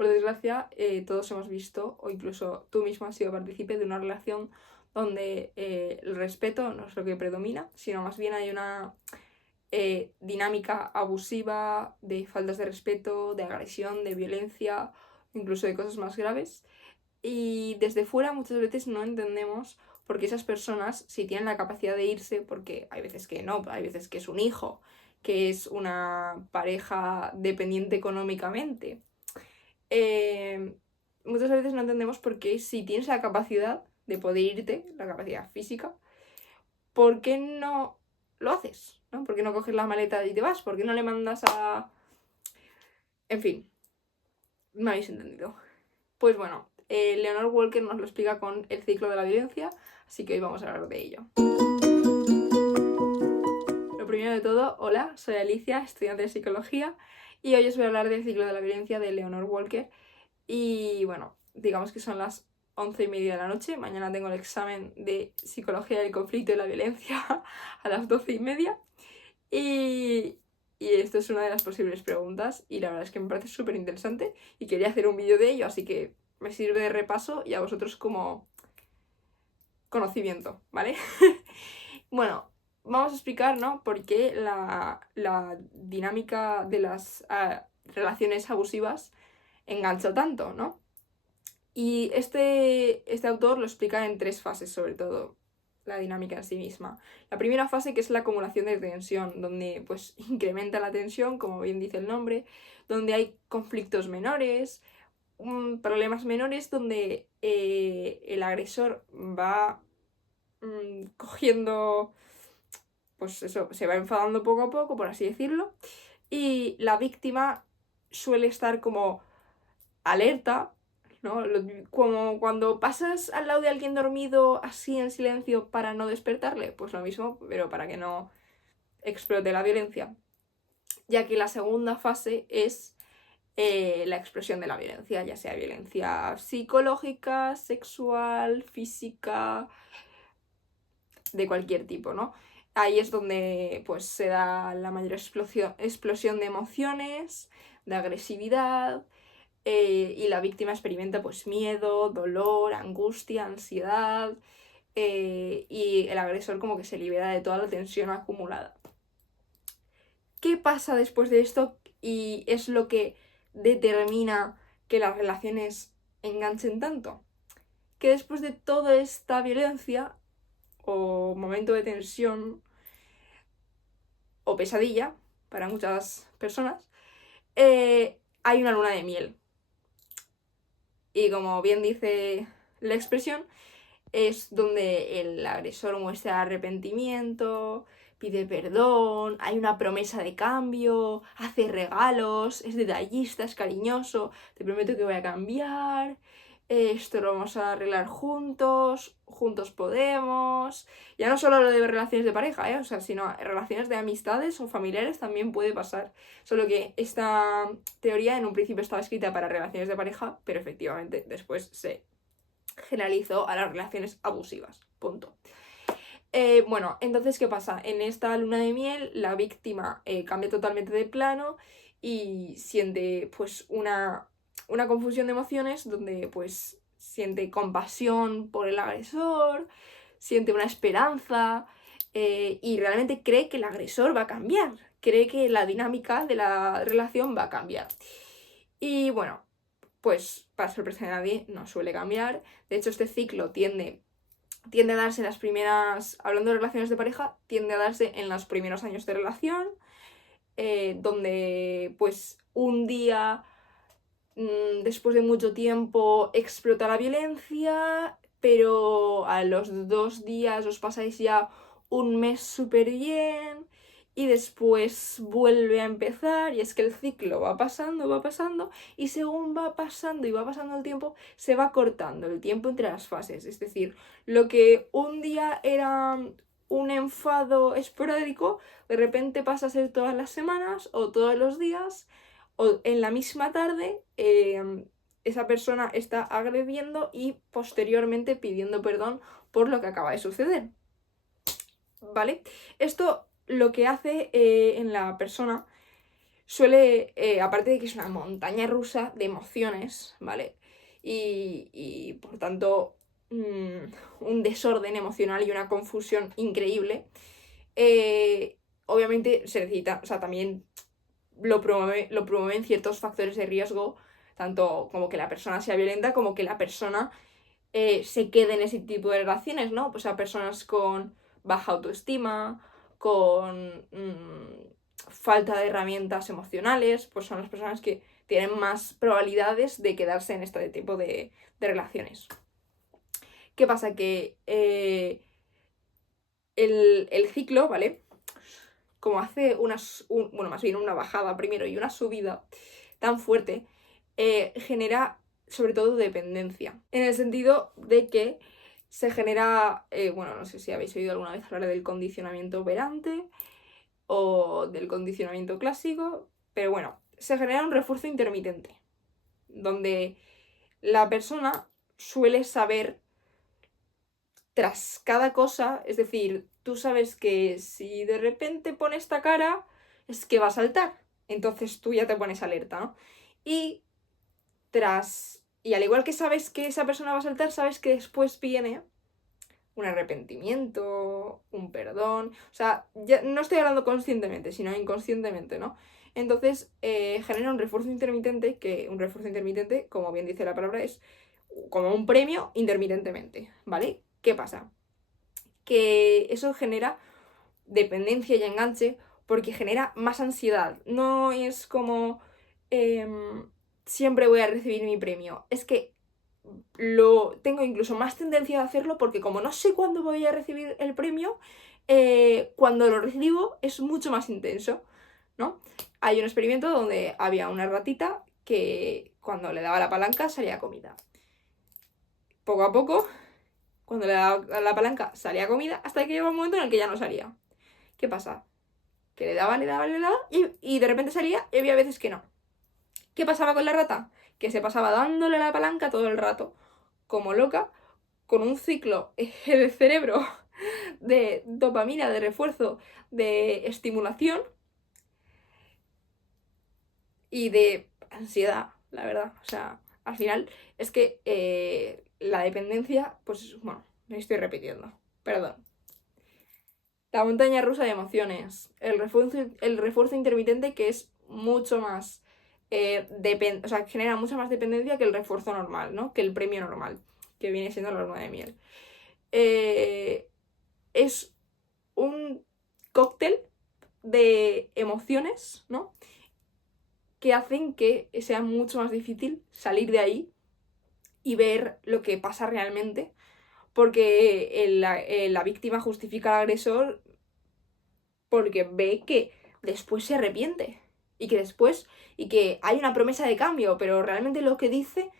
Por desgracia, todos hemos visto, o incluso tú mismo has sido partícipe de una relación donde el respeto no es lo que predomina, sino más bien hay una dinámica abusiva de faltas de respeto, de agresión, de violencia, incluso de cosas más graves. Y desde fuera muchas veces no entendemos por qué esas personas, si tienen la capacidad de irse, porque hay veces que no, hay veces que es un hijo, que es una pareja dependiente económicamente, muchas veces no entendemos por qué si tienes la capacidad de poder irte, la capacidad física, ¿por qué no lo haces? ¿No? ¿Por qué no coges la maleta y te vas? ¿Por qué no le mandas a...? En fin, me habéis entendido. Pues bueno, Leonore Walker nos lo explica con el ciclo de la violencia, así que hoy vamos a hablar de ello. Lo primero de todo, hola, soy Alicia, estudiante de psicología, y hoy os voy a hablar del ciclo de la violencia de Leonore Walker. Y bueno, digamos que son las 11:30 de la noche. Mañana tengo el examen de psicología del conflicto y la violencia a las 12:30. Y esto es una de las posibles preguntas y la verdad es que me parece súper interesante y quería hacer un vídeo de ello, así que me sirve de repaso y a vosotros como conocimiento, ¿vale? Bueno, vamos a explicar, ¿no?, por qué la dinámica de las relaciones abusivas engancha tanto, ¿no? Y este autor lo explica en 3 fases, sobre todo, la dinámica en sí misma. La primera fase, que es la acumulación de tensión, donde pues incrementa la tensión, como bien dice el nombre, donde hay conflictos menores, problemas menores, donde el agresor va cogiendo, pues eso, se va enfadando poco a poco, por así decirlo, y la víctima suele estar como alerta, ¿no? Como cuando pasas al lado de alguien dormido así en silencio para no despertarle, pues lo mismo, pero para que no explote la violencia. Ya que la segunda fase es la explosión de la violencia, ya sea violencia psicológica, sexual, física, de cualquier tipo, ¿no? Ahí es donde pues se da la mayor explosión de emociones, de agresividad, y la víctima experimenta pues miedo, dolor, angustia, ansiedad, y el agresor como que se libera de toda la tensión acumulada. ¿Qué pasa después de esto? Y es lo que determina que las relaciones enganchen tanto. Que después de toda esta violencia o momento de tensión o pesadilla para muchas personas, hay una luna de miel. Y como bien dice la expresión, es donde el agresor muestra arrepentimiento, pide perdón, hay una promesa de cambio, hace regalos, es detallista, es cariñoso, te prometo que voy a cambiar, esto lo vamos a arreglar juntos, juntos podemos. Ya no solo lo de relaciones de pareja, o sea, sino relaciones de amistades o familiares también puede pasar. Solo que esta teoría en un principio estaba escrita para relaciones de pareja, pero efectivamente después se generalizó a las relaciones abusivas. Punto. Bueno, entonces, ¿qué pasa? En esta luna de miel, la víctima cambia totalmente de plano y siente pues una confusión de emociones donde pues siente compasión por el agresor, siente una esperanza, y realmente cree que el agresor va a cambiar, cree que la dinámica de la relación va a cambiar. Y bueno, pues para sorpresa de nadie no suele cambiar. De hecho, este ciclo tiende a darse en las primeras, hablando de relaciones de pareja, tiende a darse en los primeros años de relación, donde pues un día, después de mucho tiempo, explota la violencia, pero a los 2 días os pasáis ya un mes súper bien y después vuelve a empezar y es que el ciclo va pasando y según va pasando y va pasando el tiempo se va cortando el tiempo entre las fases, es decir, lo que un día era un enfado esporádico de repente pasa a ser todas las semanas o todos los días o en la misma tarde. Esa persona está agrediendo y posteriormente pidiendo perdón por lo que acaba de suceder, ¿vale? Esto lo que hace en la persona suele, aparte de que es una montaña rusa de emociones, ¿vale? Y por tanto, un desorden emocional y una confusión increíble. Obviamente se necesita, o sea, también lo promueven ciertos factores de riesgo, tanto como que la persona sea violenta, como que la persona se quede en ese tipo de relaciones, ¿no? Pues a personas con baja autoestima, con falta de herramientas emocionales, pues son las personas que tienen más probabilidades de quedarse en este tipo de relaciones. ¿Qué pasa? Que el ciclo, ¿vale? Como hace bueno, más bien una bajada primero y una subida tan fuerte, genera sobre todo dependencia. En el sentido de que se genera, bueno, no sé si habéis oído alguna vez hablar del condicionamiento operante o del condicionamiento clásico, pero bueno, se genera un refuerzo intermitente, donde la persona suele saber tras cada cosa, es decir, tú sabes que si de repente pone esta cara, es que va a saltar. Entonces tú ya te pones alerta, ¿no? Y y al igual que sabes que esa persona va a saltar, sabes que después viene un arrepentimiento, un perdón. O sea, ya no estoy hablando conscientemente, sino inconscientemente, ¿no? Entonces genera un refuerzo intermitente, que un refuerzo intermitente, como bien dice la palabra, es como un premio intermitentemente, ¿vale? ¿Qué pasa? Que eso genera dependencia y enganche porque genera más ansiedad. No es como siempre voy a recibir mi premio. Es que lo tengo incluso más tendencia a hacerlo porque como no sé cuándo voy a recibir el premio, cuando lo recibo es mucho más intenso, ¿no? Hay un experimento donde había una ratita que cuando le daba la palanca salía comida. Poco a poco, cuando le daba la palanca salía comida hasta que llegaba un momento en el que ya no salía. ¿Qué pasa? Que le daba y de repente salía y había veces que no. ¿Qué pasaba con la rata? Que se pasaba dándole la palanca todo el rato, como loca, con un ciclo del cerebro de dopamina, de refuerzo, de estimulación y de ansiedad, la verdad. O sea, al final es que la dependencia, pues bueno, me estoy repitiendo. Perdón. La montaña rusa de emociones. El refuerzo intermitente que es mucho más. O sea, genera mucha más dependencia que el refuerzo normal, ¿no? Que el premio normal, que viene siendo la luna de miel. Eh, es un cóctel de emociones, ¿no? Que hacen que sea mucho más difícil salir de ahí y ver lo que pasa realmente, porque la víctima justifica al agresor porque ve que después se arrepiente y que hay una promesa de cambio, pero realmente lo que dice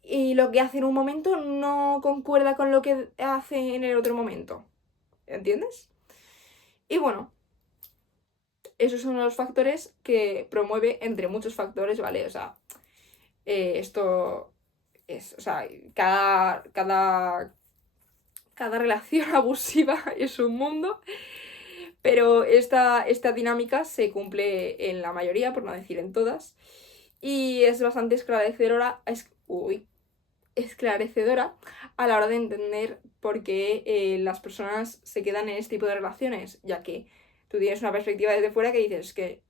y lo que hace en un momento no concuerda con lo que hace en el otro momento. ¿Entiendes? Y bueno, esos son los factores que promueve entre muchos factores, ¿vale? O sea, esto es, o sea, cada relación abusiva es un mundo, pero esta dinámica se cumple en la mayoría, por no decir en todas, y es bastante esclarecedora a la hora de entender por qué las personas se quedan en este tipo de relaciones, ya que tú tienes una perspectiva desde fuera que dices que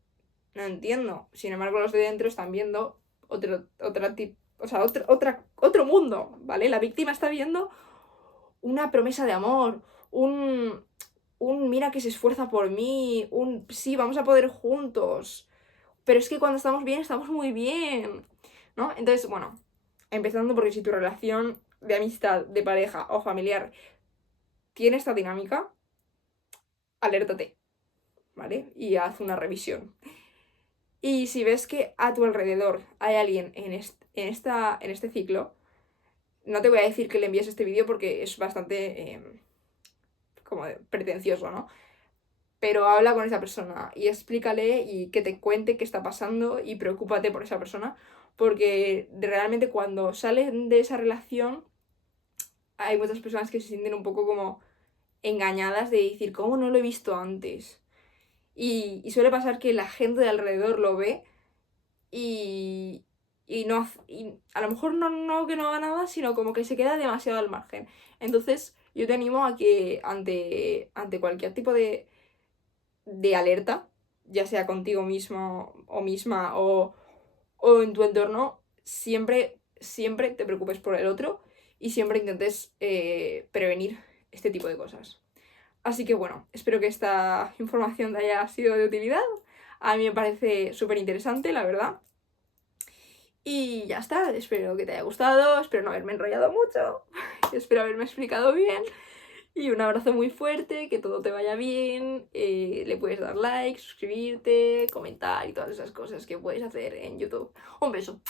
no entiendo, sin embargo los de dentro están viendo otro mundo, ¿vale? La víctima está viendo una promesa de amor, un mira que se esfuerza por mí, un sí, vamos a poder juntos. Pero es que cuando estamos bien, estamos muy bien, ¿no? Entonces, bueno, empezando porque si tu relación de amistad, de pareja o familiar tiene esta dinámica, alértate, ¿vale? Y haz una revisión. Y si ves que a tu alrededor hay alguien en este ciclo, no te voy a decir que le envíes este vídeo porque es bastante como pretencioso, ¿no? Pero habla con esa persona y explícale y que te cuente qué está pasando y preocúpate por esa persona, porque realmente cuando salen de esa relación hay muchas personas que se sienten un poco como engañadas de decir, ¿cómo no lo he visto antes? Y suele pasar que la gente de alrededor lo ve y, y a lo mejor no que no haga nada, sino como que se queda demasiado al margen. Entonces yo te animo a que ante cualquier tipo de alerta, ya sea contigo mismo o misma o en tu entorno, siempre te preocupes por el otro y siempre intentes prevenir este tipo de cosas. Así que bueno, espero que esta información te haya sido de utilidad. A mí me parece súper interesante, la verdad. Y ya está, espero que te haya gustado, espero no haberme enrollado mucho, espero haberme explicado bien. Y un abrazo muy fuerte, que todo te vaya bien. Le puedes dar like, suscribirte, comentar y todas esas cosas que puedes hacer en YouTube. Un beso.